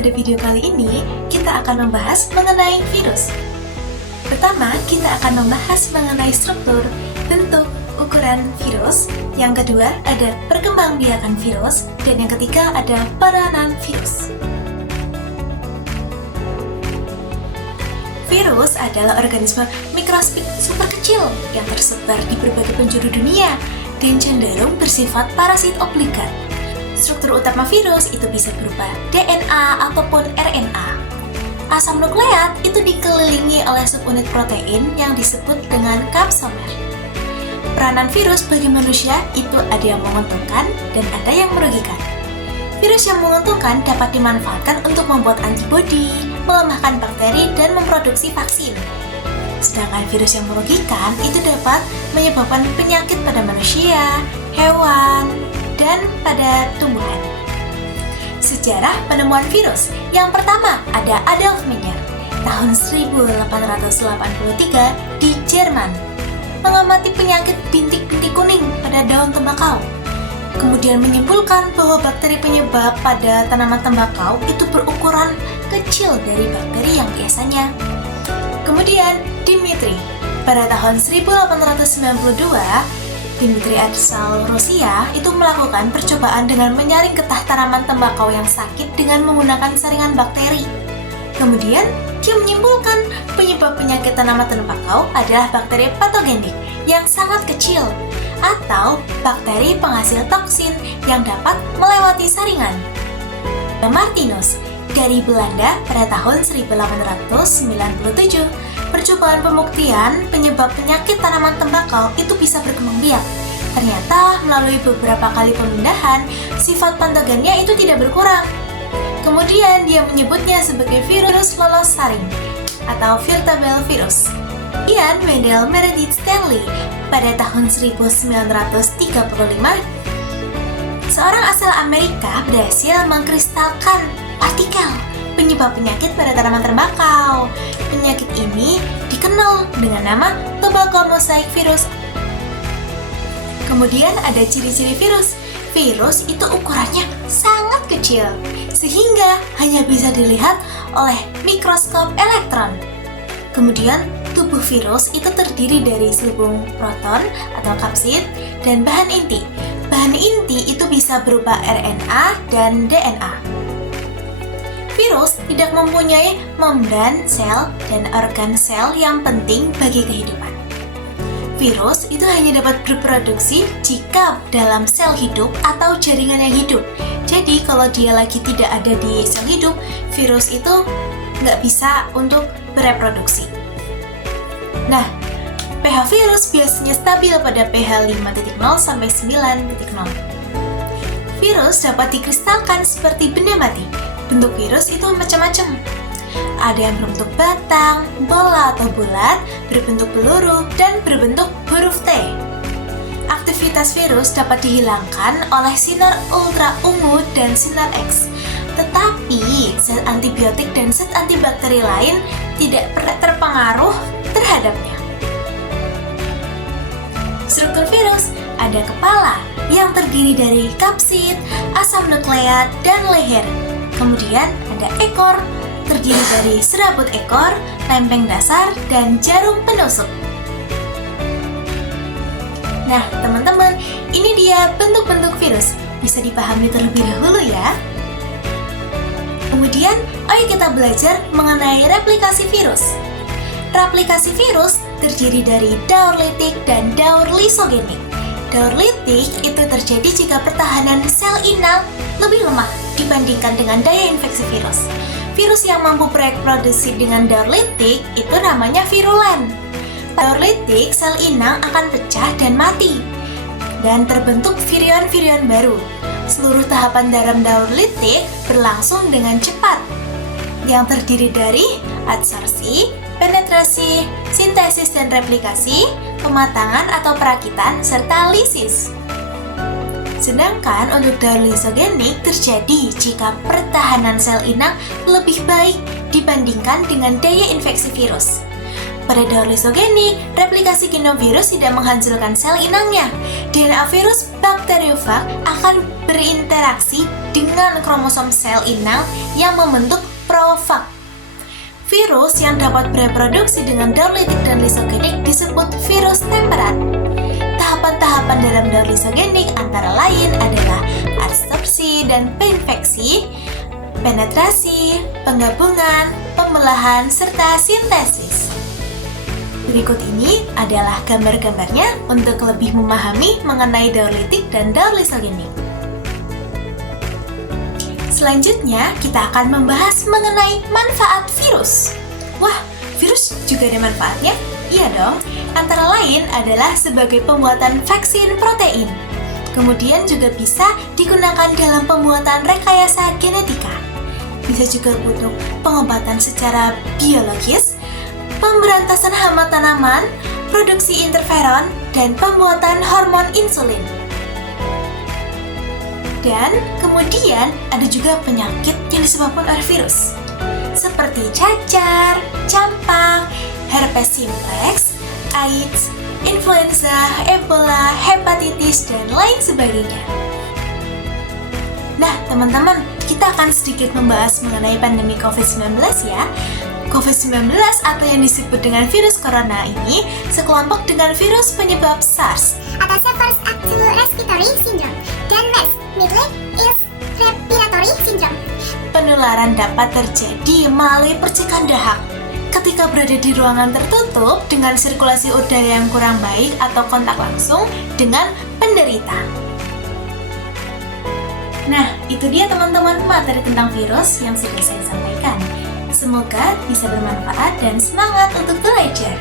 pada video kali ini, kita akan membahas mengenai virus. Pertama, kita akan membahas mengenai struktur, bentuk, ukuran virus. Yang kedua, ada perkembangbiakan virus. Dan yang ketiga, ada peranan virus. Virus adalah organisme mikroskopik super kecil yang tersebar di berbagai penjuru dunia dan cenderung bersifat parasit obligat. Struktur utama virus itu bisa berupa DNA ataupun RNA. Asam nukleat itu dikelilingi oleh subunit protein yang disebut dengan kapsomer. Peranan virus bagi manusia itu ada yang menguntungkan dan ada yang merugikan. Virus yang menguntungkan dapat dimanfaatkan untuk membuat antibodi, melemahkan bakteri, dan memproduksi vaksin. Sedangkan virus yang merugikan itu dapat menyebabkan penyakit pada manusia, hewan, dan pada tumbuhan. Sejarah penemuan virus. Yang pertama ada Adolf Meyer, tahun 1883 di Jerman, mengamati penyakit bintik-bintik kuning pada daun tembakau. Kemudian menyimpulkan bahwa bakteri penyebab pada tanaman tembakau itu berukuran kecil dari bakteri yang biasanya. Kemudian Dimitri, pada tahun 1892, Dimitri asal Rusia itu melakukan percobaan dengan menyaring getah tanaman tembakau yang sakit dengan menggunakan saringan bakteri. Kemudian, dia menyimpulkan penyebab penyakit tanaman tembakau adalah bakteri patogenik yang sangat kecil atau bakteri penghasil toksin yang dapat melewati saringan. Martinus, dari Belanda pada tahun 1897, percobaan pembuktian penyebab penyakit tanaman tembakau itu bisa berkembang biak. Ternyata melalui beberapa kali pemindahan, sifat patogennya itu tidak berkurang. Kemudian dia menyebutnya sebagai virus lolos saring atau Virtable virus. Ian Wendell Meredith Stanley pada tahun 1935, seorang asal Amerika berhasil mengkristalkan partikel penyebab penyakit pada tanaman tembakau. Penyakit ini dikenal dengan nama tobacco mosaic virus. Kemudian ada ciri-ciri virus. Virus itu ukurannya sangat kecil, sehingga hanya bisa dilihat oleh mikroskop elektron. Kemudian tubuh virus itu terdiri dari selubung proton atau kapsid dan bahan inti. Bahan inti itu bisa berupa RNA dan DNA. Virus tidak mempunyai membran sel dan organ sel yang penting bagi kehidupan. Virus itu hanya dapat berproduksi jika dalam sel hidup atau jaringan yang hidup. Jadi kalau dia lagi tidak ada di sel hidup, virus itu nggak bisa untuk bereproduksi. Nah, pH virus biasanya stabil pada pH 5.0 sampai 9.0. Virus dapat dikristalkan seperti benda mati. Bentuk virus itu macam-macam. Ada yang berbentuk batang, bola atau bulat, berbentuk peluru, dan berbentuk huruf T. Aktivitas virus dapat dihilangkan oleh sinar ultra ungu dan sinar X. Tetapi zat antibiotik dan zat antibakteri lain tidak pernah terpengaruh terhadapnya. Struktur virus ada kepala yang terdiri dari kapsid, asam nukleat, dan leher. Kemudian ada ekor, terdiri dari serabut ekor, lempeng dasar, dan jarum penusuk. Nah, teman-teman, ini dia bentuk-bentuk virus. Bisa dipahami terlebih dahulu ya. Kemudian, ayo kita belajar mengenai replikasi virus. Replikasi virus terdiri dari daur litik dan daur lisogenik. Daur litik itu terjadi jika pertahanan sel inang lebih lemah dibandingkan dengan daya infeksi virus. Virus yang mampu bereproduksi dengan daur litik itu namanya virulen. Daur litik, sel inang akan pecah dan mati, dan terbentuk virion-virion baru. Seluruh tahapan dalam daur litik berlangsung dengan cepat, yang terdiri dari adsorpsi, penetrasi, sintesis dan replikasi, pematangan atau perakitan, serta lisis. Sedangkan untuk daur lisogenik terjadi jika pertahanan sel inang lebih baik dibandingkan dengan daya infeksi virus. Pada daur lisogenik, replikasi genom virus tidak menghancurkan sel inangnya. DNA virus bakteriofag akan berinteraksi dengan kromosom sel inang yang membentuk profag. Virus yang dapat bereproduksi dengan daur litik dan lisogenik disebut virus temperat. Tahapan-tahapan dalam daur lisogenik antara lain adalah adsorpsi dan perinfeksi, penetrasi, penggabungan, pembelahan, serta sintesis. Berikut ini adalah gambar-gambarnya untuk lebih memahami mengenai daur litik dan daur lisogenik. Selanjutnya, kita akan membahas mengenai manfaat virus. Wah, virus juga ada manfaatnya? Iya dong, antara lain adalah sebagai pembuatan vaksin protein. Kemudian juga bisa digunakan dalam pembuatan rekayasa genetika. Bisa juga untuk pengobatan secara biologis, pemberantasan hama tanaman, produksi interferon, dan pembuatan hormon insulin. Dan kemudian ada juga penyakit yang disebabkan oleh virus, seperti cacar, campak, herpes simplex, AIDS, influenza, Ebola, hepatitis, dan lain sebagainya. Nah, teman-teman, kita akan sedikit membahas mengenai pandemi COVID-19 ya. COVID-19 atau yang disebut dengan virus corona ini sekelompok dengan virus penyebab SARS atau Severe Acute Respiratory Syndrome dan MERS, Middle East Respiratory Syndrome. Penularan dapat terjadi melalui percikan dahak ketika berada di ruangan tertutup dengan sirkulasi udara yang kurang baik atau kontak langsung dengan penderita. Nah, itu dia teman-teman materi tentang virus yang sudah saya sampaikan. Semoga bisa bermanfaat dan semangat untuk belajar.